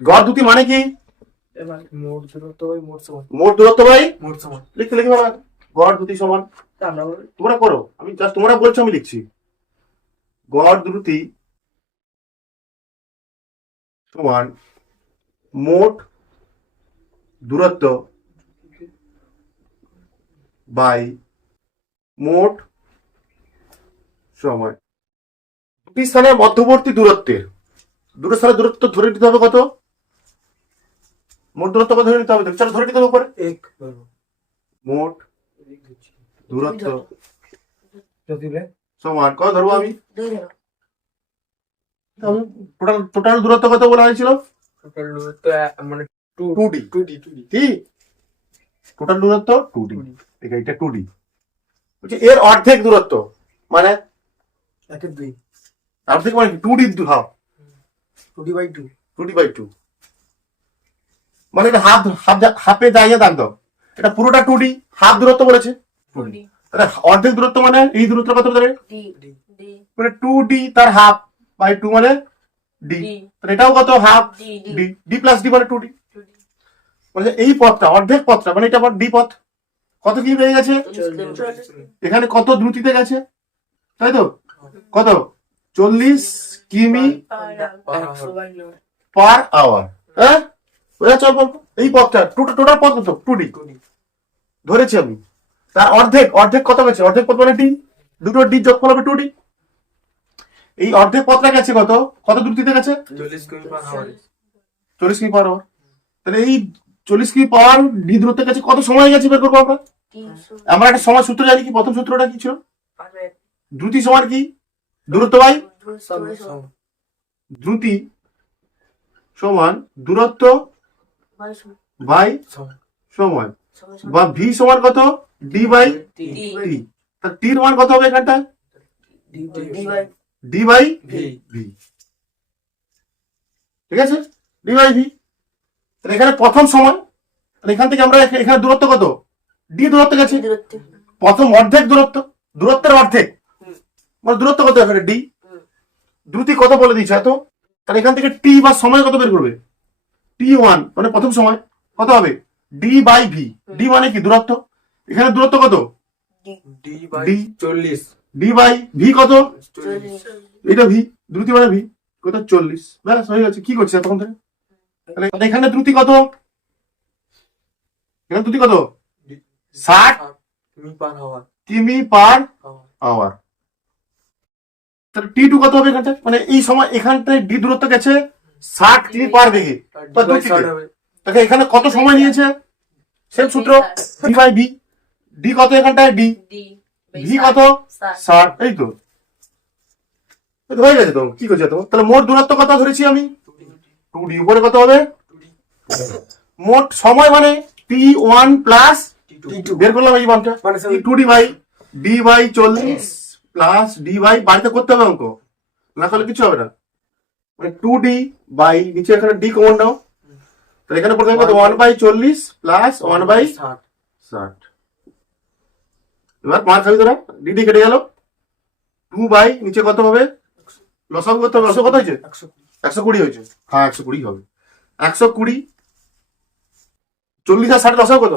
গড় দ্রুতি মানে কি? এবার মোট দূরত্ব বাই মোট সমান। মোট দূরত্ব বাই মোট সমান লিখতে লিখে বাবা, গড় দ্রুতি সমান। আমরা বলি তোমরা করো, আমি জাস্ট তোমরা বলছো আমি লিখছি। গড় দ্রুতি সমান মোট দূরত্ব বাই মোট সময়। দুটি স্থানের মধ্যবর্তী দূরত্বের দুটো স্থানের দূরত্ব ধরে নিতে হবে কত? মোট দূরত্ব কত ধরে নিতে হবে? চলো ধরে নিতে হবে উপরে। এক ধরো মোট দূরত্ব যদি সমান কত ধরবো আমি? দুই ধরো। টোটাল টোটাল দূরত্ব কত বলা হয়েছিল? টোটাল দূরত্ব মানে 2D 2D কি? টোটাল দূরত্ব 2D, ঠিক আছে, এটা 2D বলছে। এর অর্ধেক দূরত্ব মানে একের 2 অর্ধেক মানে 2D half, 2D by 2 2D by 2 মানে এটা হাফ হাফ হাফে দাঁড়িয়ে দাগ দাও। এটা পুরোটা 2D, হাফ দূরত্ব বলেছে। ডি তাহলে অর্ধেক দূরত্ব মানে এই দূরত্ব কত ধরে? ডি ডি মানে 2D তার হাফ বাই 2 মানে D। ডি তাহলে এটাও কত? Half D D, D plus D মানে 2D। ডি মানে এই পথটা অর্ধেক পথটা মানে এটা আবার D পথ। কত কি পেয়ে গেছে? এখানে কত দ্রুতিতে গেছে, তাই তো? কত? 40 কিমি পার আওয়ার। হ্যাঁ চল বল, এই পথটা টোটাল পথ কত? 2D ধরেছি আমি। তার অর্ধেক অর্ধেক কত গেছে? অর্ধেক পথ মানে D, দুটো D যোগফল হবে 2D। এই অর্ধেক পথটা গেছে কত? কত দ্রুতিতে গেছে? 40 কিমি পার আওয়ার 40 কিমি পার আওয়ার। তাহলে এই 40 কিমি পাওয়ার D দূরত্বে গেছে কত সময় গেছে বের করবো আমরা। আমরা একটা সময় সূত্র জানি কি? প্রথম সূত্রটা কি ছিল? দ্রুতি সমান কি? দূরত্ব বাই দ্রুতি সমান দূরত্ব বাই সময়, বা ভি সমান কত? D by T. তা টির মান কত হবে এখানটায়? ডি বাই ভি ভি, ঠিক আছে, ডি বাই ভি। তাহলে এখানে প্রথম সময়, তাহলে এখান থেকে আমরা এখানে দূরত্ব কত? ডি দূরত্ব গেছে, প্রথম অর্ধেক দূরত্ব, দূরত্বের অর্ধেক মানে দূরত্ব কত এখানে? ডি। দ্রুতি কত বলে দিচ্ছে এত, তাহলে এখান থেকে টি বা সময় কত বের করবে? T1 মানে প্রথম সময় কত হবে? D by V. ডি মানে কি? দূরত্ব। এখানে দূরত্ব কত? D by D 40 D by V কত? 40 এটা ভি, দ্রুতি মানে ভি কত? 40। ব্যাস হয়ে গেছে। কি করছে তখন থেকে? তাহলে এখানে দ্রুতি কত? এখানে দ্রুতি কত? 60 কিমি পার আওয়ার কিমি পার আওয়ার। তাহলে T2 কত হবে এখানটা? মানে এই সময় এখানটায় ডি দূরত্ব গেছে 60 কিমি পার বেগে বা দ্রুতিতে। তাহলে এখানে কত সময় নিয়েছে? সেম সূত্র, ডি বাই ভি। ডি কত এখানটায়? ডি। ভি কত? 60। এই তো হয়ে গেছে তো। কি করছে তো? তাহলে মোট দূরত্ব কত ধরেছি আমি? 2D। উপরে কত হবে? মোট সময় মানে T1 প্লাস T2 বের করলাম এই মানটা, মানে 2D by D by 40 plus D by, বাড়িতে করতে হবে অঙ্ক, না করলে কিছু হবে না। মানে 2D বাই নিচে এখানে ডি কমন নাও, তাহলে এখানে প্রথমে কত? 1 বাই 40 প্লাস 1 বাই 60। এবার মার খাবি তোরা, ডিডি কেটে গেল। 2 বাই নিচে কত হবে? লসাগু করতে হবে। লসাগু কত হয়েছে? 120 হয়েছে। হ্যাঁ 120 হবে। 120 40 আর 60 লসাগু কত?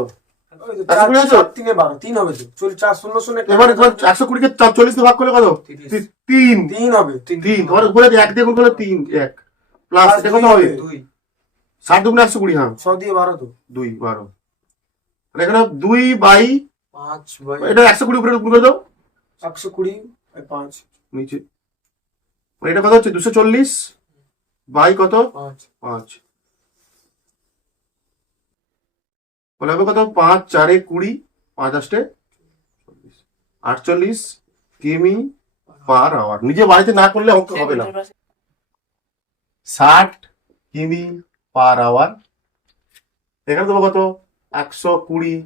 3 হবে তো 4 0 0 এবার 120 কে 40 দিয়ে ভাগ করলে কত? 3। 3 হবে 3 তোমার উপরে 1 দিয়ে গুণ করলে 3 1 প্লাস এটা কত হবে? 2 60 দুগুণে 120। হ্যাঁ 100 দিয়ে 12 তো 2 12। তাহলে এখানে 2 বাই 5 বাই এটা 120 উপরে গুণ করে দাও 120 বাই 5 নিচে, মানে এটা কত হচ্ছে? 240 বাই কত? 5 5। বলে হবে কত? 5 4 20 5 8 48 কিমি পার আওয়ার। নিজে বাড়িতে না করলে অঙ্ক হবে না। 60 কিমি পার আওয়ার। এখানে দেবো কত? 120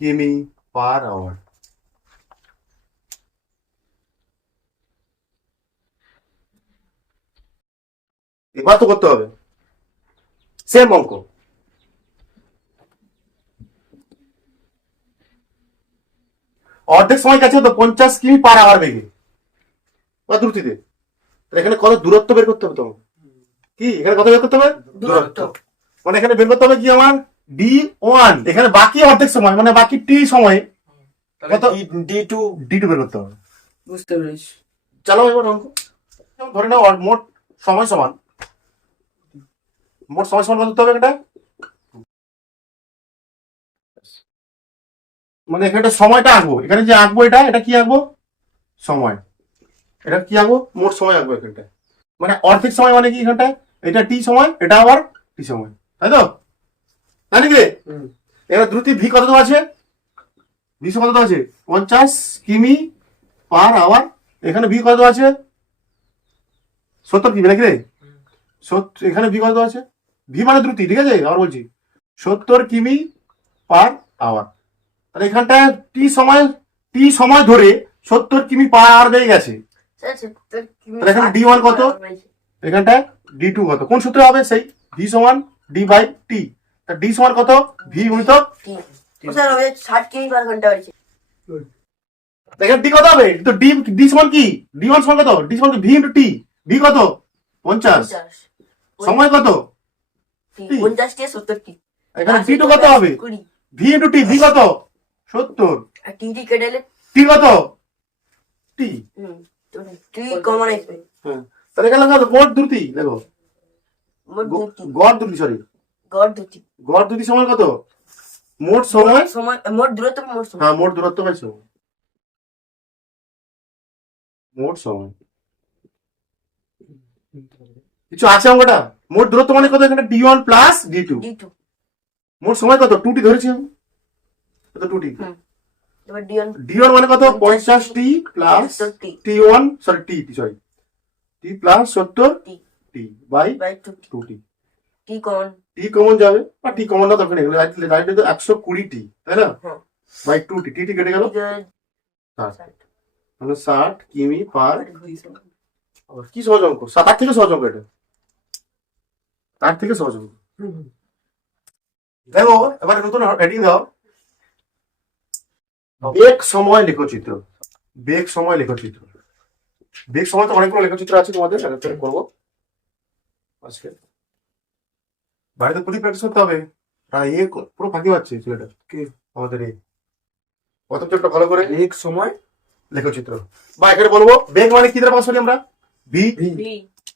কিমি পার আওয়ার। এবার তো করতে হবে সেম অঙ্ক। অর্ধেক সময় গেছে তো 50 কিমি পার আওয়ার বেগে বা দ্রুতিতে। এখানে কত দূরত্ব বের করতে হবে তোমাকে? কি এখানে কত বের করতে হবে? দূরত্ব। মানে এখানে বের করতে হবে কি আমার D1, এখানে বাকি অর্ধেক সময় মানে বাকি T সময় কত? D2 D2 বের করতে হবে। বুঝতে পেরেছি। চলো এবার অঙ্ক ধরে নাও মোট সময় সমান কত করতে হবে এটা? মানে এখানে সময়টা আঁকবো, এখানে যে আঁকবো এটা কি আঁকবো? সময়। এটা কি আঁকবো? মোট সময় আঁকবো এখানটা। মানে অর্ধেক সময় মানে কি এখানটা? এটা T সময়, এটা আবার T সময়, তাই তো? তাই নাকি রে? এবার দ্রুতি ভি কত দেওয়া আছে? ভি কত দেওয়া আছে? 50 কিমি পার আওয়ার। এখানে ভি কত দেওয়া আছে? 70 কিমি নাকি রে? এখানে ভি কত দেওয়া আছে? ভি মানে দ্রুতি, ঠিক আছে? আবার বলছি 70 কিমি পার আওয়ার। তাহলে এখানটায় টি সময় ধরে 70 কিমি পার আওয়ার বেড়ে গেছে। তাহলে এখানে D1 কত? এখানটায় D2 কত? কোন সূত্রে হবে? সেই ভি সমান ডি বাই টি। তা ডি সমান কত? ভি গুণিত স্যার হবে 60 কিমি পার ঘন্টা হয়েছে। এখানে ডি কত হবে? তো ডি সমান কি? D1 সমান কত? ডি সমান ভি ইনটু টি। ভি কত? 50। সময় কত? 50 টি 70 টি। এখানে D2 কত হবে? ভি ইনটু টি। ভি কত? 70। আর টি টি কেটে দিলে টি কত? টি। টি কমন আসবে। হ্যাঁ, তাহলে এখানে কত? মোট দ্রুতি দেখো, মোট দুটি গড় দ্রুতি, সরি গড় দুটি। গড় দ্রুতি সমান কত? মোট সময়, সময় মোট দূরত্ব মোট সময়। হ্যাঁ মোট দূরত্ব বাই সময়। মোট সময় কিছু আছে অঙ্কটা? মোট দূরত্ব মানে কত? এখানে D1 প্লাস D2। D2 মোট সময় কত? 2t ধরেছি আমি, কত? 2t। এবার D1 D1 মানে কত? 50t plus 70 T1, sorry T plus 70t bye bye 2 2t। টি কমন। টি কমন যাবে, বা টি কমন না দরকার নেই, রাইট তো 120t, তাই না? হ্যাঁ। বাই 2t, টি কেটে গেল 60, মানে 60 কিমি পার। কি সহজ অঙ্ক, 7 থেকে সহজ অঙ্ক এটা, তার থেকে সহজ অঙ্ক। দেখো এবার নতুন হেডিং দাও, বেগ সময় লেখচিত্র। বেগ সময় লেখচিত্র। বেগ সময় তো অনেকগুলো লেখচিত্র আছে, তোমাদের একটা করবো আজকে। বাড়িতে প্রতি প্র্যাকটিস করতে হবে। আর পুরো ফাঁকি পাচ্ছে ছেলেটা, কে? আমাদের প্রথম চ্যাপ্টার ভালো করে এক সময় লেখচিত্র। বা এখানে বলবো বেগ মানে কি দ্বারা পাস করি আমরা? ভি। ভি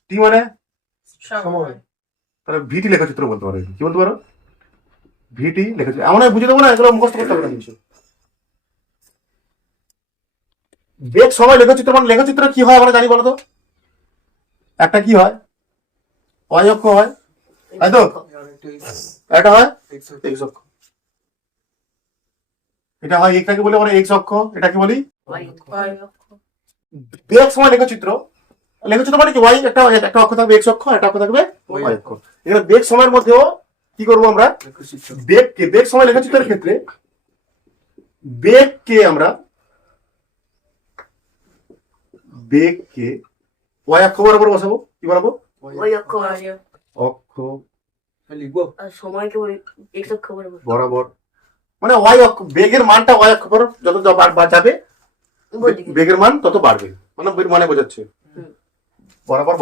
টি মানে সময়। তাহলে ভিটি লেখচিত্র বলতে পারো। কি বলতে পারো? ভিটি লেখচিত্র। এমন বুঝে দেবো না, এগুলো মুখস্থ করতে হবে না কিছু। বেগ সময় লেখচিত্র মানে লেখচিত্র কি হয় আমরা জানি, বলো তো? একটা কি হয়? ওয়াই অক্ষ হয়, তাই তো? একটা হয় এক্স অক্ষ। এটা হয়, এটাকে বলি আমরা এক্স অক্ষ, এটাকে বলি বেগ সময় লেখচিত্র। লেখচিত্র মানে কি? ওয়াই একটা অক্ষ থাকবে এক্স অক্ষ, একটা অক্ষ থাকবে ওয়াই অক্ষ। এখানে বেগ সময়ের মধ্যেও কি করবো আমরা? বেগ সময় লেখচিত্রের ক্ষেত্রে বেগকে ওয়াই অক্ষ বরাবর বসাবো। কি বলাবো? ওই অক্ষ অক্ষ লিখবো। আর সময়কে ওই x অক্ষ বরাবর বরাবর, মানে ওয়াই অক্ষ, বেগের মানটা ওয়াই অক্ষ বরাবর যত যাবে বেগের মান তত বাড়বে, মানে বোঝাচ্ছে। বরাবর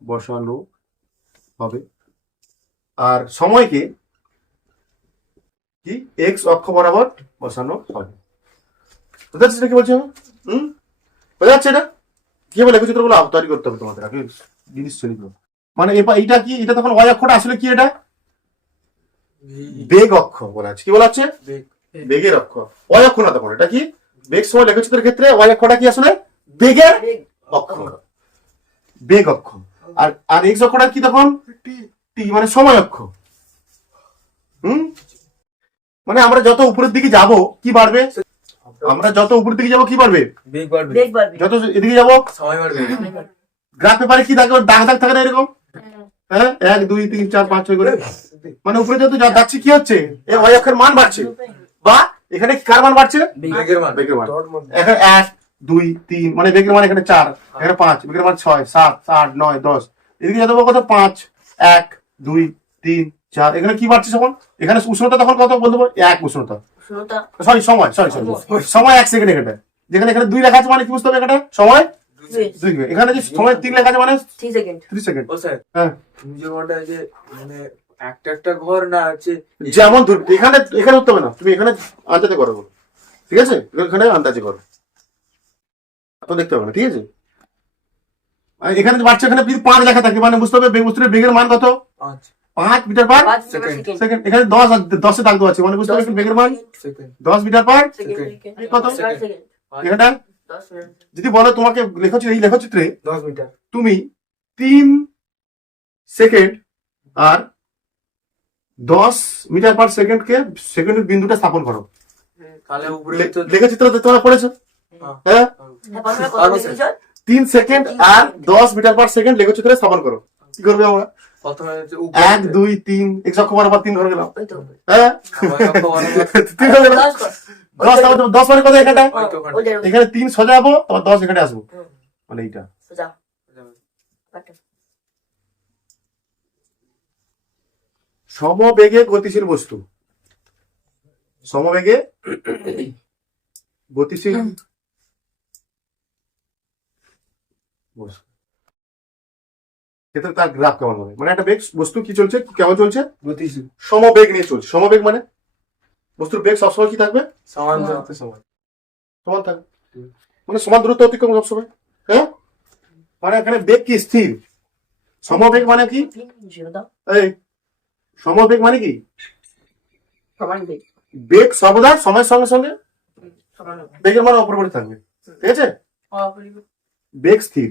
বসানো হবে। আর সময়কে কি এক্স অক্ষ বরাবর বসানো হবে। বুঝতে পারছিস কি বলছি আমি? বোঝা যাচ্ছে এটা? কিভাবে লেখচিত্র গুলো তৈরি করতে হবে তোমাদের আগে জিনিস তৈরি করো। মানে এটা কি? এটা তখন ওয়াই অক্ষটা আসলে কি? এটা বেগ অক্ষ বলা আছে। কি বলা আছে? বেগের অক্ষ। ওয়াই অক্ষ না তখন, এটা কি? বেগ সময় লেখচিত্রের ক্ষেত্রে ওয়াই অক্ষটা কি আসলে? বেগের অক্ষ, বেগ অক্ষ। আর এক্স অক্ষটা কি তখন? টি, মানে সময় অক্ষ। মানে আমরা যত উপরের দিকে যাব কি বাড়বে? আমরা যত উপরের দিকে যাব কি বাড়বে? বেগ বাড়বে। বেগ বাড়বে। যত এদিকে যাব সময় বাড়বে। গ্রাফ পেপারে কি থাকে? দাগ থাকে না এরকম, হ্যাঁ 1 2 3 4 5 6 করে। মানে উপরে যত যাচ্ছে কি হচ্ছে? এই ওয়াই অক্ষের মান বাড়ছে, বা এখানে কার মান বাড়ছে? বেগের মান। বেগের মান। এখানে 1 2 3 মানে বেগের মান এখানে 4, এখানে 5, বেগের মান 6 7 8 9 10। এদিকে যত কত? 5 1 2 3 4। এখানে কি বাড়ছে তখন? এখানে উষ্ণতা তখন কত বলতে পারবো? 1 উষ্ণতা, সরি সময় 1 সেকেন্ড। এখানে যেখানে এখানে 2 লেখা আছে মানে কি বুঝতে হবে? এখানে সময় 2 সেকেন্ড। এখানে যে সময় 3 লেখা আছে মানে 3 সেকেন্ড 3 সেকেন্ড। ও স্যার, হ্যাঁ, তুমি যে বলটা যে মানে একটা একটা ঘর না আছে, যেমন ধর এখানে এখানে উঠতে হবে না, তুমি এখানে আন্দাজে করো, ঠিক আছে? এখানে আন্দাজে করো, তো দেখতে হবে না, ঠিক আছে? আর এখানে যে বাচ্চা এখানে যদি 5 লেখা থাকে মানে বুঝতে হবে বস্তুর বেগের মান কত? আচ্ছা 5 metre per 5 second. Second second. এখানে 10 এ দাগ দেওয়া আছে মানে বুঝতে হবে বেগের মান সেকেন্ড 10 মিটার পার সেকেন্ড কত? সেকেন্ড এখানটা 10 মিনিট যদি বলো তোমাকে লেখচিত্রে এই লেখচিত্রে 10 মিটার। তুমি 3 সেকেন্ড আর 10 মিটার পার সেকেন্ডকে সেকেন্ডের বিন্দুটা স্থাপন করো। তাহলে উপরে তো লেখচিত্রতে তোমরা পড়েছো? হ্যাঁ। হ্যাঁ, হ্যাঁ কত পারবো, মিটার 3 সেকেন্ড আর 10 মিটার পার সেকেন্ড লেখচিত্রে স্থাপন করো। কি করবে আমরা? প্রথমে হচ্ছে 1 2 3 এক অক্ষ বরাবর 3 ধরে গেলাম। ওই তো হ্যাঁ, ওই অক্ষ বরাবর 3 ধরে গেলাম। 10 10 তারপর 10 মানে কত এখানটা? ওই তো ওখানে। ওই যে এখানে 3 সোজা যাবো, তারপর 10 এখানে আসবো, মানে এইটা। সোজা কাট সমবেগে গতিশীল বস্তু, সমবেগে গতিশীল বস্তু ক্ষেত্রে তার গ্রাফ কেমন হবে? মানে একটা বেগ বস্তু কি চলছে, কেমন চলছে? গতিশীল সমবেগ নিয়ে চলছে। সমবেগ মানে বস্তুর বেগ সবসময় কি থাকবে? সমান হ্যাঁ। দূরত্বে সমান। সমান থাকবে, মানে সমান দূরত্ব অতিক্রম সবসময়। হ্যাঁ, মানে এখানে বেগ কি স্থির। সমবেগ মানে কি? জিরো দাও এই সমবেগ মানে কি? সমান বেগ বেগ সর্বদা সময়ের সঙ্গে সঙ্গে সমান বেগের মান অপরিবর্তিত থাকবে, ঠিক আছে? অপরিবর্তিত বেগ স্থির,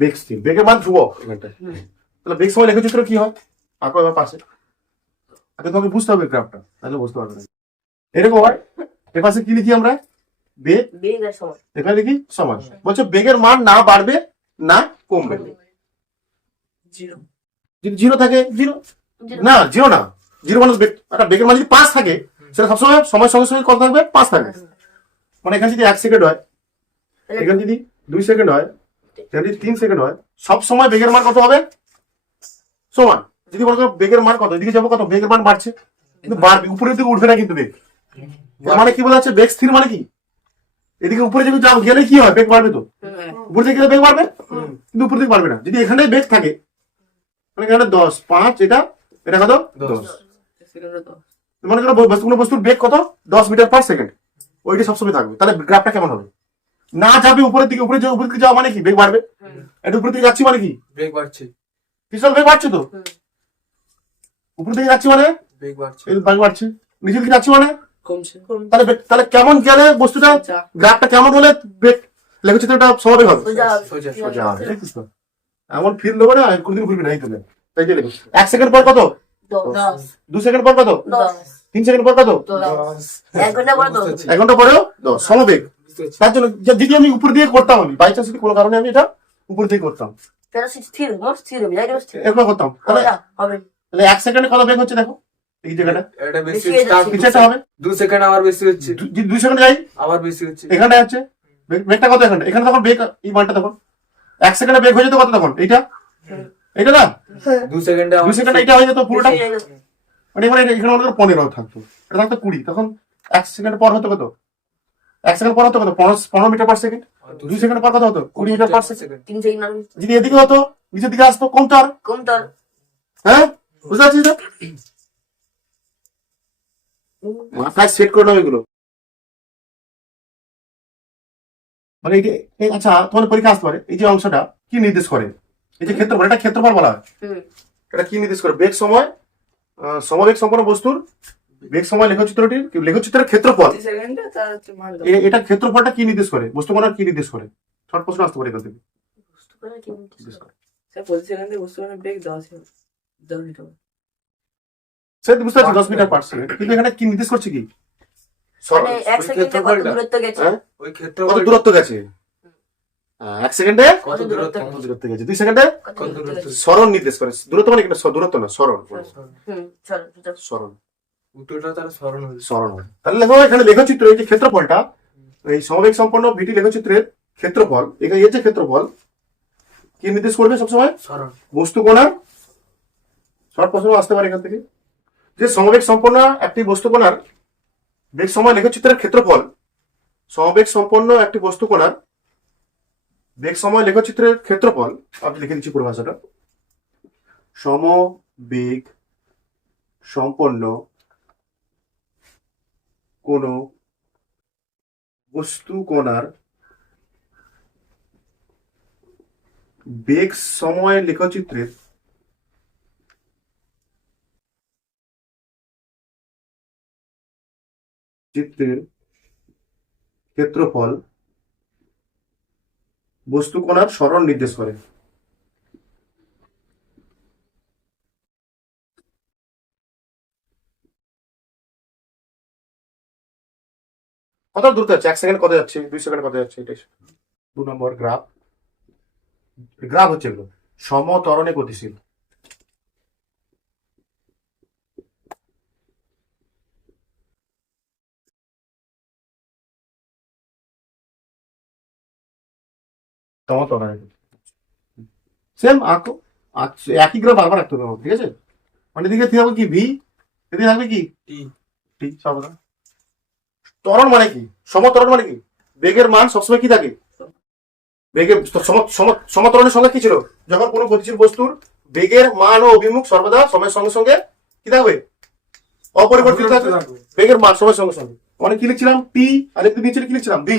বেগ স্থির, বেগের মান ধ্রুবক এখানটায়। তাহলে বেগ সময় লেখচিত্র কি হয়? আঁকো এবার পাশে, আগে তোমাকে বুঝতে হবে গ্রাফটা, তাহলে বুঝতে পারবে না। এরকম হয়, এর পাশে কি লিখি আমরা? বেগ, বেগ আর সমান এখানে লিখি সমান। বলছে বেগের মান না বাড়বে না কমবে। জিরো যদি 0 থাকে 0, না 0 না, 0 মানে একটা বেগের মান যদি 5 থাকে সেটা সবসময় সময়ের সঙ্গে সঙ্গে কত থাকবে? 5 থাকবে। মানে এখানে যদি 1 সেকেন্ড হয়, এখানে যদি 2 সেকেন্ড হয়, এখানে যদি 3 সেকেন্ড হয়, সব সময় বেগের মান কত হবে? সমান। যদি বলো বেগের মান কত, এদিকে যাবো কত, বেগের মান বাড়ছে, কিন্তু বাড়বে, উপরের দিকে উঠবে না কিন্তু বেগ। এর মানে কি বলা আছে? বেগ স্থির মানে কি? এদিকে উপরে যদি যাও গেলে কি হয়? বেগ বাড়বে তো, উপরে দিকে গেলে বেগ বাড়বে, কিন্তু উপর দিকে বাড়বে না। যদি এখানে বেগ থাকে মানে এখানে 10 5 এটা এটা কত? 10। মনে করো কোনো বস্তুর বেগ কত? 10 মিটার পার সেকেন্ড, ওইটা সবসময় থাকবে। তাহলে গ্রাফটা কেমন হবে? না যাবে উপরের দিকে, উপরের দিকে যাওয়া মানে কি? বেগ বাড়বে। এটা উপরের দিকে যাচ্ছি মানে কি? বেগ বাড়ছে, বিশাল বেগ বাড়ছে তো। উপরের দিকে যাচ্ছি মানে বেগ বাড়ছে, এই বেগ বাড়ছে, নিচের দিকে যাচ্ছি মানে কমছে তাহলে কেমন গেলে বস্তুটা গ্রাফটা কেমন হলে বেগ লেখচিত্রটা স্বাভাবিক হবে? সোজা সোজা সোজা হবে, দেখিস তো? এমন ফিল দেবো না, কোনদিন ভুলবি না, এই তো তাই যে লেখো 1 সেকেন্ড পর কত? 10 2 সেকেন্ড পর কত? 10 3 সেকেন্ড পর কত? 10 1 ঘন্টা পর 10 1 ঘন্টা পরেও 10 সমবেগ। বুঝতে পারছি। তার জন্য যদি আমি উপর দিয়ে করতাম, আমি বাই চান্স যদি কোনো কারণে আমি এটা উপর দিয়ে করতাম, এটা স্থির মোট স্থির হবে যাই স্থির এরকম করতাম, তাহলে হবে তাহলে 1 সেকেন্ডে কত বেগ হচ্ছে দেখো, এই জায়গাটা এটা বেশি বেশি হচ্ছে, হয়ে যাচ্ছে। নিচেটা হবে 2 সেকেন্ড আবার বেশি হচ্ছে, 2 সেকেন্ড যাই, আবার বেশি হচ্ছে, এখানটায় হচ্ছে বেগটা কত? এখানে তখন বেগ এই মানটা তখন 1 সেকেন্ডে বেগ হয়ে যেত কত তখন? এইটা এইটা না 2 সেকেন্ডে 2 সেকেন্ডে এইটা হয়ে যেত পুরোটা, মানে এখানে এখানে মনে করো 15 থাকতো, এটা থাকতো 20, তখন 1 সেকেন্ড পর হতো কত? 1 সেকেন্ড পর হতো কত? 15 মিটার পার সেকেন্ড। 2 সেকেন্ড পর কত হতো? 20 মিটার পার সেকেন্ড। 3 সেকেন্ড না যদি এদিকে হতো নিচের দিকে আসতো কমতো আর, কম তার হ্যাঁ বুঝতে পারছিস তো? মাথায় সেট করে নাও এগুলো, মানে এই আচ্ছা তোমার পরীক্ষা আসতে পারে, এই যে অংশটা কি নির্দেশ করে? এই যে ক্ষেত্রফল, এটা ক্ষেত্রফল বলা হয়। এটা কি নির্দেশ করে? বেগ সময় সমবেগ সম্পন্ন বস্তুর বেগ সময় লেখচিত্রের ক্ষেত্রফল, এটা ক্ষেত্রফলটা কি নির্দেশ করে? বস্তু কণার কি নির্দেশ করে? শর্ট প্রশ্ন আসতে পারে এখান থেকে। নির্দেশ করে। সে বুঝতে পারছি 10 মিটার পার সেকেন্ড, কিন্তু এখানে কি নির্দেশ করছে কি? মানে 1 সেকেন্ডে কত দূরত্ব গেছে হ্যাঁ? ওই কত ক্ষেত্রফল দূরত্ব গেছে? 1 সেকেন্ডে কত দূরত্ব কত দূরত্ব গেছে? 2 সেকেন্ডে কত দূরত্ব, সরণ নির্দেশ করে। দূরত্ব মানে এটা দূরত্ব না, সরণ, চল সরণ, উত্তরটা তার স্মরণ হয়েছে। সরণ হয়। তাহলে দেখো এখানে লেখচিত্র, এই যে ক্ষেত্রফলটা, এই সমবেগ সম্পন্ন ভিটি লেখচিত্রের ক্ষেত্রফল, এখানে এর যে ক্ষেত্রফল কি নির্দেশ করবে সবসময়? স্মরণ বস্তু কণার, শর্ট প্রশ্ন আসতে পারে এখান থেকে, যে সমবেগ সম্পন্ন একটি বস্তু কণার বেগ সময় লেখচিত্রের ক্ষেত্রফল সমবেগ সম্পন্ন একটি বস্তু কণার বেগ সময় লেখচিত্রের ক্ষেত্রফল, আমি লিখে দিচ্ছি পুরো ভাষাটা। সমবেগ সম্পন্ন কোন বস্তু কণার বেগ সময় লেখচিত্রের ক্ষেত্রফল বস্তু কণার সরণ নির্দেশ করে। কত দূরত্ব যাচ্ছে, 1 সেকেন্ড কত যাচ্ছে, 2 সেকেন্ড কত যাচ্ছে, এটাই 2 নম্বর গ্রাফ। গ্রাফ হচ্ছে এগুলো সমত্বরণে গতিশীল। সমত্বরণে সেম আঁকো, একই গ্রাফ বারবার রাখতে হবে, ঠিক আছে? মানে দিকে থাকবে কি ভি, এদিকে থাকবে কি টি। টি। সাবধান। ত্বরণ মানে কি? সমত্বরণ মানে কি? বেগের মান সবসময় কি থাকে? বেগের সমত্বরণের সংজ্ঞা কি ছিল? যখন কোনো গতিশীল বস্তুর বেগের মান ও অভিমুখ সর্বদা সময়ের সঙ্গে সঙ্গে কি থাকবে? অপরিবর্তিত থাকবে। বেগের মান সময়ের সঙ্গে সঙ্গে, মানে কি লিখছিলাম? টি, আর একটু নিচে কি লিখছিলাম? ভি।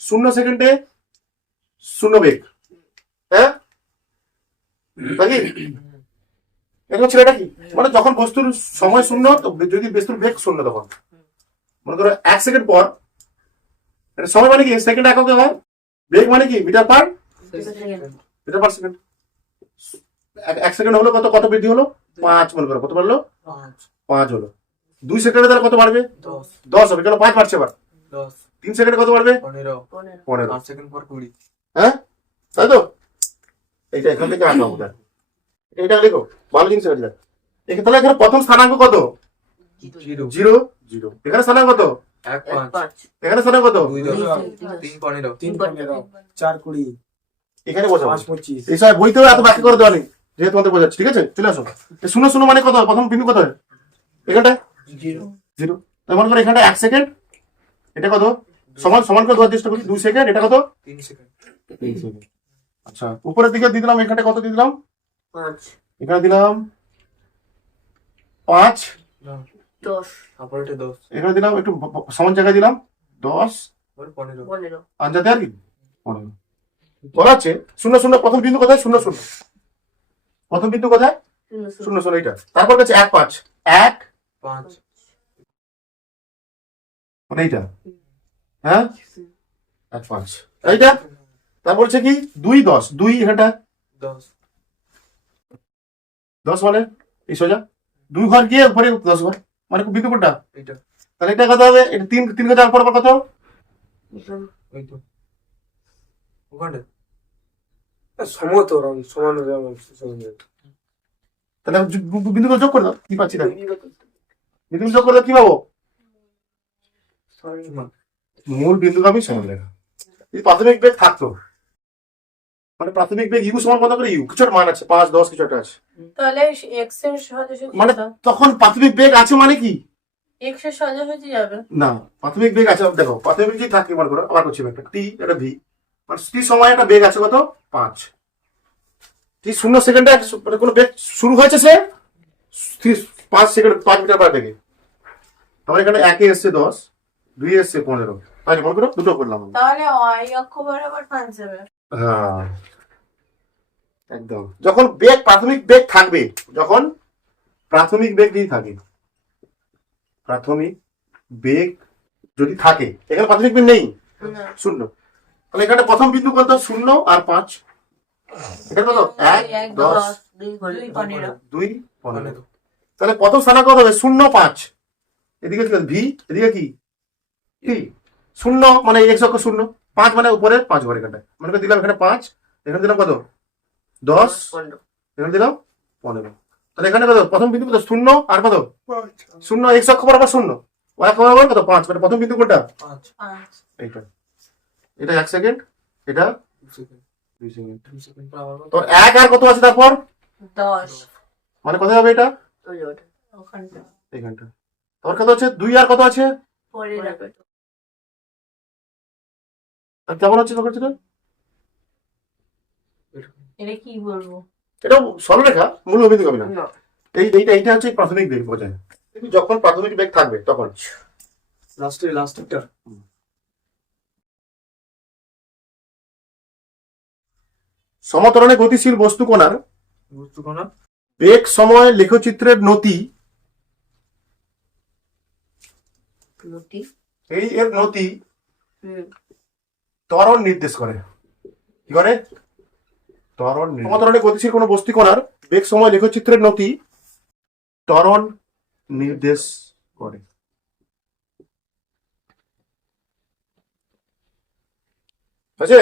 0 সেকেন্ডে 0 বেগ। হ্যাঁ নাকি? এখন ছেলেটা কি মানে যখন বস্তুর সময় 0, যদি বস্তুর বেগ 0, তখন মনে করো 1 সেকেন্ড পর, সময় মানে কি সেকেন্ড এককে হয়, বেগ মানে কি মিটার পার সেকেন্ড। 1 সেকেন্ড হলো কত, কত বৃদ্ধি হলো? 5। মনে করো কত বাড়লো? 5 হলো। 2 সেকেন্ডে তাহলে কত বাড়বে? 10 হবে, কেন 5 বাড়ছে এবার। 3 সেকেন্ডে কত বাড়বে? 15। 8 সেকেন্ড পর 20। হ্যাঁ তাই তো? এইটা এখান থেকে আঁকা আমাদের, এইটা লিখো, ভালো জিনিস আছে। তাহলে এখানে প্রথম স্থানাঙ্ক কত? 0 0। এখানে স্থানাঙ্ক কত? 1 5। এখানে স্থানাঙ্ক কত? 2 10। 3 15। 3 15 4 20 এখানে বসাবো। 5 25 এই সব বইতেও এত বাকি করে দেওয়া নেই, যেহেতু তোমাদের বোঝাচ্ছি, ঠিক আছে? চলে আসো। 0 মানে কত? প্রথম বিন্দু কত? এখানটা 0। তাই মনে করো এখানটা 1 সেকেন্ড, এটা কত? সমান সমান করে দেওয়ার চেষ্টা করি। 2 সেকেন্ড, এটা কত? 3 সেকেন্ড। 3 সেকেন্ড। আচ্ছা, উপরের দিকে দিয়ে দিলাম, এখানটা কত দিয়ে দিলাম? 5 এখানে দিলাম 5, 10 তারপর এটা 10। এখানে দিলাম একটু সমান জায়গায় দিলাম 10, তারপর 15। 15 আনজাতে আর কি 15 বলা আছে। 0 0 প্রথম বিন্দু কোথায়? 0 0 প্রথম বিন্দু কোথায়? 0 0 এইটা। তারপর হচ্ছে 1 5 1 5। মানে এইটা, হ্যাঁ 1 5 এইটা। তারপর হচ্ছে কি 2 10 2 এখানটা 10। 10 মানে এই সোজা 2 ঘর গিয়ে উপরে 10 ঘর, মানে বিন্দু কোনটা? এটা তাহলে এটা কত হবে? এটা 3 3 ঘর পর কত? ওই তো ওখানে সমতরণ সমান তাহলে বিন্দুগুলো যোগ করে দাও, কি পাচ্ছি দেখো। বিন্দুগুলো যোগ করে দাও, কি পাবো? মূল বিন্দুগামী সমান রেখা। যদি প্রাথমিক বেগ থাকতো, মানে প্রাথমিক বেগ ইউ সমান কত করে? ইউ কিছু একটা মান আছে, 5 10 কিছু একটা আছে, তাহলে এক্স এর সাহায্যে মানে তখন প্রাথমিক বেগ আছে মানে কি? এক্স এর সাহায্যে হয়ে যাবে না, প্রাথমিক বেগ আছে। দেখো প্রাথমিক যদি থাকে, মনে করো আবার করছি একটা টি, একটা ভি, মানে টি সময় একটা বেগ আছে কত? 5। টি 0 সেকেন্ডে মানে কোনো বেগ শুরু হয়েছে, সে 5 সেকেন্ড 5 মিটার পার বেগে। আমার এখানে 1 এ এসছে 10, 2 এ এসছে 15, তাই মনে করো দুটো করলাম আমি। তাহলে ওয়াই অক্ষ বরাবর 5 যাবে। হ্যাঁ একদম। যখন বেগ প্রাথমিক বেগ থাকবে, যখন প্রাথমিক বেগ যদি থাকে, প্রাথমিক বেগ যদি থাকে, এখানে প্রাথমিক বেগ নেই, না 0, তাহলে এখানে প্রথম বিন্দু কত? 0 আর 5, এখানে কত? 1 10 2 2 15। তাহলে প্রথম স্থানাঙ্ক কত হবে? 0 5। এদিকে কি ভি, এদিকে কি টি। 0 মানে এক্স অক্ষ 0, 5 মানে উপরে 5 ঘর। এখানটা মনে করে দিলাম এখানে 5, এখানে দিলাম কত? 10, 15 এখানে দিলাম 15। তাহলে এখানে কত? প্রথম বিন্দু কত? 0 আর কত? 0 এক্স অক্ষ বরাবর 0, ওয়াই অক্ষ বরাবর কত? 5। মানে প্রথম বিন্দু কোনটা? 5। এইটা। এটা 1 সেকেন্ড, এটা 2 সেকেন্ড। 2 সেকেন্ড। 2 সেকেন্ড পর আবার তো 1 আর কত আছে তারপর? 10 মানে কত হবে এটা? ওই ওটা ওখানটা এখানটা। তারপর কত আছে? 2 আর কত আছে? পরে যাবে আর কেমন হচ্ছে তখন সেটা? এটা কি বলবো? এটা সরলরেখা, মূল অভিযোগ হবে না। না এইটা হচ্ছে প্রাথমিক বেগ বোঝায়। কিন্তু যখন প্রাথমিক বেগ থাকবে তখন লাস্টেরটা সমতরণে গতিশীল বস্তু কণার বুঝতো কোনো বেগ সময় লেখচিত্রের নতি, রুটি এর নতি হুম ত্বরণ নির্দেশ করে। কি করে? সমতরণে গতিশীল কোনো বস্তু কণার বেগ সময় লেখচিত্রের নতি ত্বরণ নির্দেশ করে। আছে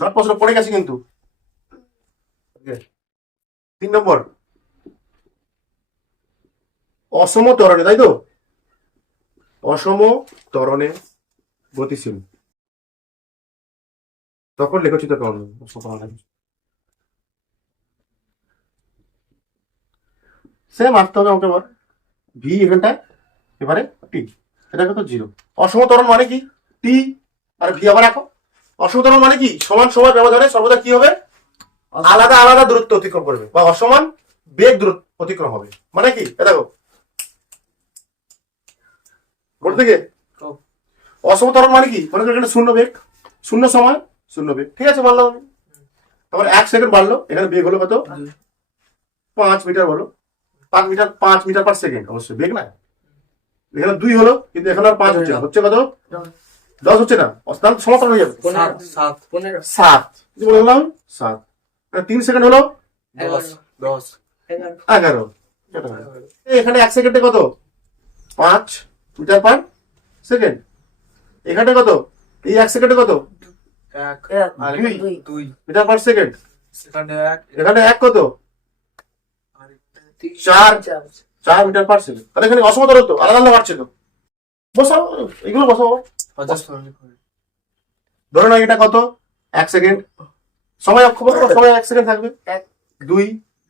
শর্ট প্রশ্ন পড়ে গেছে কিন্তু। 3 নম্বর, অসম ত্বরণে, তাই তো? অসম ত্বরণে গতিশীল তখন লেখচিত্র ত্বরণ সেম আসতে হবে আমাকে আবার। ভি এখানটায়, এবারে টি, এটা কত 0। অসম ত্বরণ মানে কি? টি আর ভি আবার রাখো। অসম ত্বরণ মানে কি? সমান সময় ব্যবধানে সর্বদা কি হবে? আলাদা আলাদা দূরত্ব অতিক্রম করবে, বা অসমান বেগ দূরত্ব অতিক্রম হবে। মানে কি? দেখো বলতে গিয়ে অসম ত্বরণ মানে কি? মনে করি এখানে শূন্য বেগ, শূন্য সময় শূন্য বেগ, ঠিক আছে মানলাম আমি। তারপর 1 সেকেন্ড বাড়লো, এখানে বেগ হলো কত? 5 মিটার হলো। 5 মিটার পার সেকেন্ড, অবশ্যই বেগ না। এখানে 2 হলো, কিন্তু এখানে আর 5 হচ্ছে না, হচ্ছে কত? 10 হচ্ছে না, অস্থান সমান্তরাল হয়ে যাবে। 15 7 কি বললাম? 7। 3 সেকেন্ড হলো 10 11 11। এখানে 1 সেকেন্ডে কত? 5 মিটার পার সেকেন্ড। এখানে কত? এই 1 সেকেন্ডে কত? 1 আর দুই। 2 মিটার পার সেকেন্ড। সেখানে 1 এখানে 1 কত? আর 4 4 মিটার পার সেকেন্ড। তাহলে এখানে অসমতল তো, আলাদা আলাদা বাড়ছে তো। বসাও এগুলো, বসাও। 50 সরণি করে ধরো না এটা কত? 1 সেকেন্ড। সময় অক্ষ বলো, সময় 1 সেকেন্ড থাকবে। এক। 2,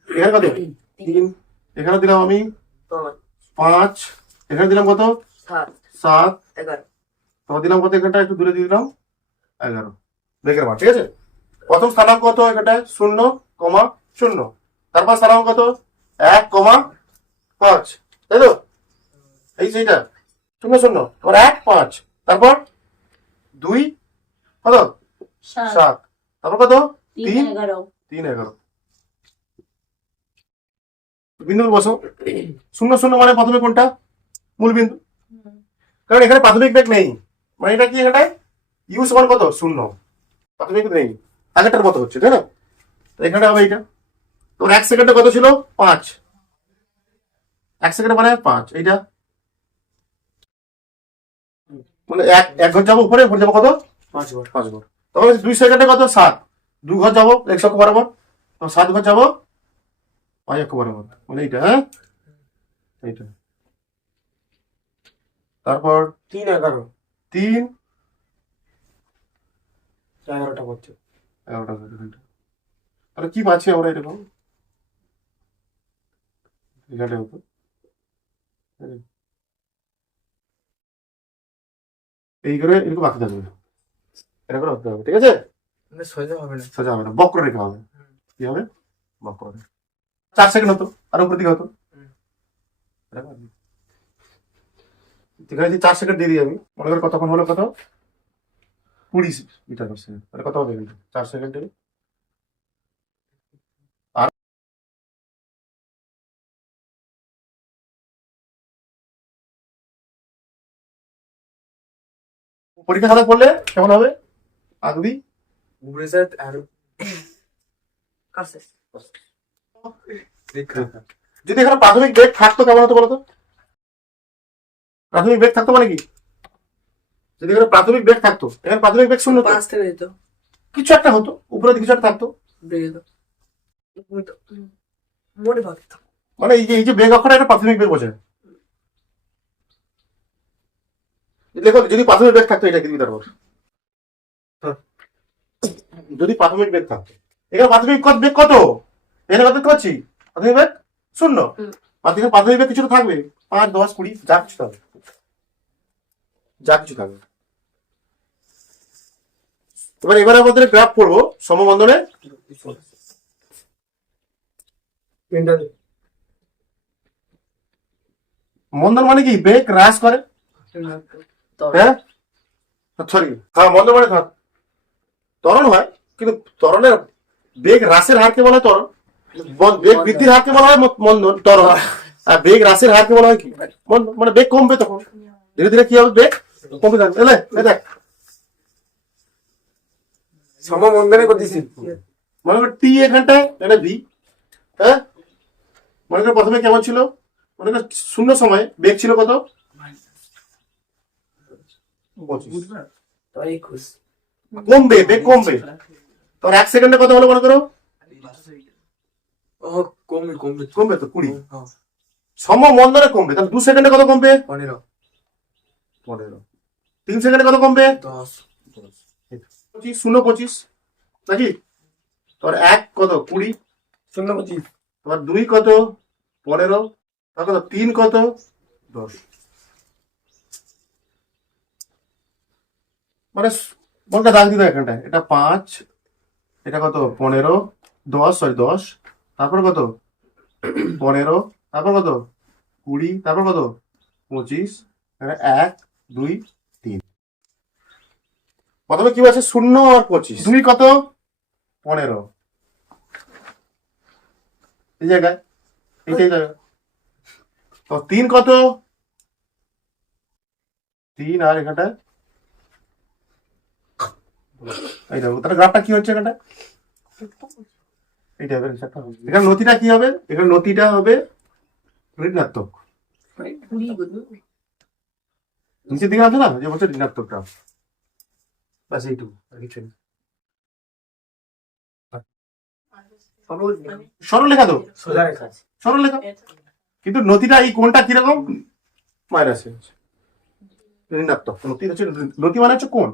এখানে কত? 3, এখানে দিলাম আমি 5, এখানে দিলাম কত? 7 7, 11 তোমার দিলাম কত? এখানটা একটু দূরে দিয়ে দিলাম 11 বেগের মান, ঠিক আছে? প্রথম স্থানাঙ্ক কত? এখানটায় 0,0। তারপর স্থানাঙ্ক কত? 1,5, তাই তো? এই সেইটা 0,0, তারপর 1, 5, তারপর 2 কত? 7, তারপর কত? 3 3, 11 3, 11। বিন্দু বসো। 0,0 মানে প্রথমে কোনটা? মূল বিন্দু, কারণ এখানে প্রাথমিক বেগ নেই। মানে এটা কি? এখানটায় ইউ সমান কত? 0, প্রাথমিক বেগ নেই, আগেরটার মতো হচ্ছে, তাই না? তো এখানে হবে এইটা। তোর 1 সেকেন্ডে কত ছিল? 5। 1 সেকেন্ডে মানে 5, এইটা মানে এক ঘর যাবো উপরে, উপরে যাবো কত? 5 ঘর 5 ঘর। তাহলে 2 সেকেন্ডে কত? 7। 2 ঘর যাবো x অক্ষ বরাবর, 7 ঘর যাবো y অক্ষ বরাবর, মানে এইটা। হ্যাঁ এইটা। তারপর 3 11 3 11টা করছে 11টা ঘন্টা। তাহলে কি পাচ্ছি আমরা এরকম? এখানে হতো এই করে এরকম আঁকতে থাকবে, এটা করে আঁকতে হবে, ঠিক আছে? মানে সোজা হবে না সোজা হবে না, বক্ররেখা হবে। কি হবে? বক্ররেখা। 4 সেকেন্ড হতো, আর উপর দিকে হতো। এখানে যদি 4 সেকেন্ড দিয়ে দিই আমি, মনে করি কতক্ষণ হলো? কত? 20 মিটার পার সেকেন্ড। তাহলে কত হবে? 4 সেকেন্ডে আর পরীক্ষা খাতা করলে কেমন হবে? আঁকবি। উপরে স্যার আর কাছে দেখা যদি এখানে প্রাথমিক বেগ থাকতো কেমন হতো বলতো? প্রাথমিক বেগ থাকতো মানে কি? যদি এখানে প্রাথমিক বেগ থাকতো, এখানে প্রাথমিক বেগ 0 হতো, 5 থেকে যেত কিছু একটা হতো, উপরে দিকে কিছু একটা থাকতো। বেরিয়ে যেত মনে ভাবতো মানে এই যে বেগ অক্ষরটা, এটা প্রাথমিক বেগ বোঝায়। দেখো যদি প্রাথমিক বেগ থাকতো, এটা কিন্তু তারপর যদি প্রাথমিক বেগ থাকতো, এখানে প্রাথমিক বেগ কত? এখানে কত দেখতে পাচ্ছি? প্রাথমিক বেগ 0। প্রাথমিক বেগ কিছু থাকবে, 5, 10, 20 যা কিছু থাকবে। যা কিছু থাকবে। এবার আমাদের গ্রাফ পড়বো সমবন্ধনে। মন্দন মানে কি? বেগ হ্রাস করে। হ্যাঁ সরি, হ্যাঁ মন্দন মানে ত্বরণ হয়, কিন্তু ত্বরণের বেগ হ্রাসের হারকে বলা হয় ত্বরণ, বেগ বৃদ্ধির হারকে বলা হয় মন্দন ত্বরণ, আর বেগ হ্রাসের হারকে বলা হয় কি মন্দন। মানে বেগ কমবে, তখন ধীরে ধীরে কি হবে? বেগ কমবে থাকবে। দেখ সমবন্ধনে গতিশীল। মনে করো টি এখানটায়, এটা ভি। হ্যাঁ মনে করো প্রথমে কেমন ছিল? মনে করো শূন্য সময়ে বেগ ছিল কত? 21 কমবে, বেগ কমবে। তোর 1 সেকেন্ডে কত হলো মনে করো? ও কমবে কমবে কমবে তো 20। হ্যাঁ, সমবন্ধনে কমবে, তাহলে 2 সেকেন্ডে কত কমবে? 15 15। 3 সেকেন্ডে কত কমবে? 10 25, 0 25 নাকি? তোর 1 কত? 20। 0 25 তোমার 2 কত? 15। তার কত? 3 কত? 10। মানে বলটা দাগ দিতে এখানটায়, এটা 5, এটা কত? 15, 10 সরি 10, তারপর কত? 15, তারপর কত? 20, তারপর কত? 25, 1 2 3। প্রথমে কি আছে? 0 আর 25। 2 কত? 15 এই জায়গায়, এইটাই জায়গা। তো 3 কত? 3 আর এখানটায় এই দেখো, তাহলে গ্রাফটা কি হচ্ছে এখানটা? এইটা হবে, এখানে নতিটা কি হবে? এখানে নতিটা হবে ঋণাত্মক। নিচের দিকে আছে না, যে বলছে ঋণাত্মকটা, ব্যাস এইটুকু, আর কিছু নেই। সরলরেখা তো, সোজা রেখা আছে। সরলরেখা, কিন্তু নতিটা এই কোণটা কিরকম? মাইনাস ঋণাত্মক। নতি হচ্ছে, নতি মানে হচ্ছে কোণ,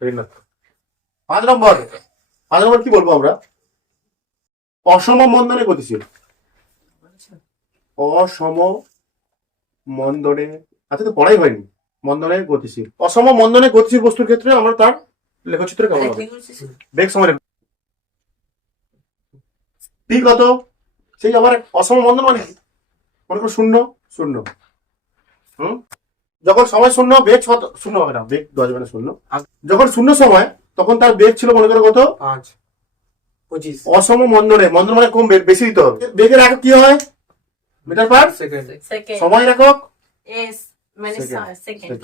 ঋণাত্মক। 5 নম্বর কি বলবো আমরা? অসম মন্দনে গতিশীল। অসম মন্দনে, আচ্ছা তো পড়াই হয়নি। মন্দনে গতিশীল, অসম মন্দনে গতিশীল বস্তুর ক্ষেত্রে আমরা তার লেখচিত্র কেমন হবে? বেগ সময় টি কত? সেই আবার অসম মন্দন মানে কি? মনে করো 0 0, যখন সময় 0 বেগ 0 হবে না, বেগ 10 মানে 0। যখন 0 সময়, তখন তার বেগ ছিল মনে করো কত? 5 25 অসম মন্দনে, মন্দন মানে কম, বেগ বেশি দিতে হবে। বেগের একক কি হয়? মিটার পার সেকেন্ড সেকেন্ড সময় একক এস মানে সেকেন্ড। সেকেন্ড।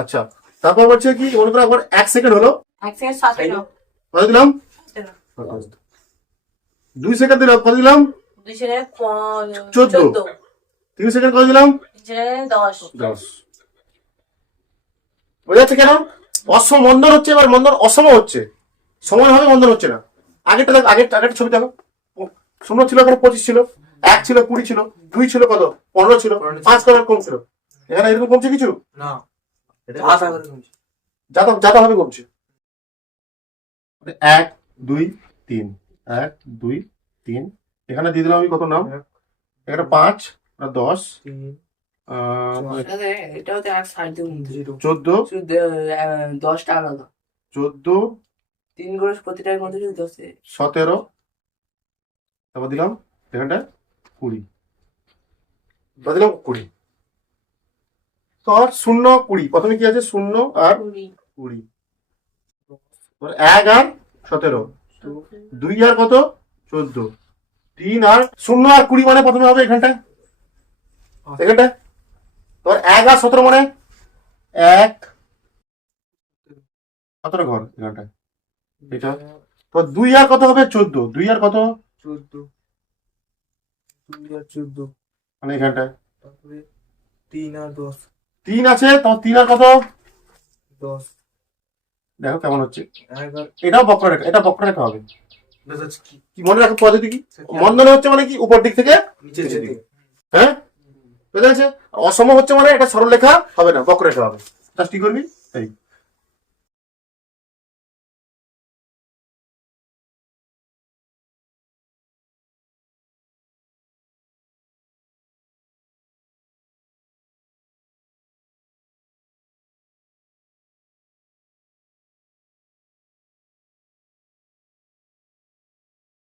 আচ্ছা, তারপর বলছে কি, মনে করো আবার 1 সেকেন্ড হলো, 1 সেকেন্ড 17 কত দিলাম? 2 সেকেন্ড দিলাম, কত দিলাম? 2 সেকেন্ড 14। 3 সেকেন্ড কত দিলাম? 10 10। বোঝা যাচ্ছে কেন? অসম মন্দন হচ্ছে, এবার মন্দন অসম হচ্ছে, সমান হবে মন্দন হচ্ছে না। আগেরটা দেখো, আগেরটা ছবি দেখো, 0 ছিল, এখানে 25 ছিল, 1 ছিল, 20 ছিল, 2 ছিল কত? 15 ছিল, 5 কত কম ছিল। এখানে এরকম কমছে কিছু? না যাতা যাতা হবে কমছে। 1 2 3, 1 2 3, এখানে দিয়ে দিলাম আমি কত নাম? এখানে 5 আর 10, এটাও তো আর সাইড দিয়ে 14 10টা আলাদা 14 3 করে প্রতিটার মধ্যে যদি 10 17, তারপর দিলাম এখানটা 20, দিলাম 20। তো 0 20, প্রথমে কি আছে? 0 আর 20, 1 আর 17, 2 আর কত? 14, 3 আর 0 আর 20 মানে প্রথমে হবে এখানটা, তোর 1 আর 17 মানে 1 17 ঘর এখানটায়, এটা তো 2 আর কত হবে? 14, 2 আর কত? 14 2 আর 14 মানে এখানটায় তারপরে 3 আর 10 3 আছে, তো 3 আর কত? 10 দেখো কেমন হচ্ছে, 11 এটাও বক্ররেখা, এটা বক্ররেখা হবে। বুঝাচ্ছি কি কি মনে রাখো পদ্ধতি কি? মন্দন হচ্ছে মানে কি? উপর দিক থেকে নিচের দিকে হ্যাঁ, বুঝা যাচ্ছে? অসম হচ্ছে মানে এটা সরলরেখা হবে না, বক্ররেখা হবে। জাস্ট কি করবি এই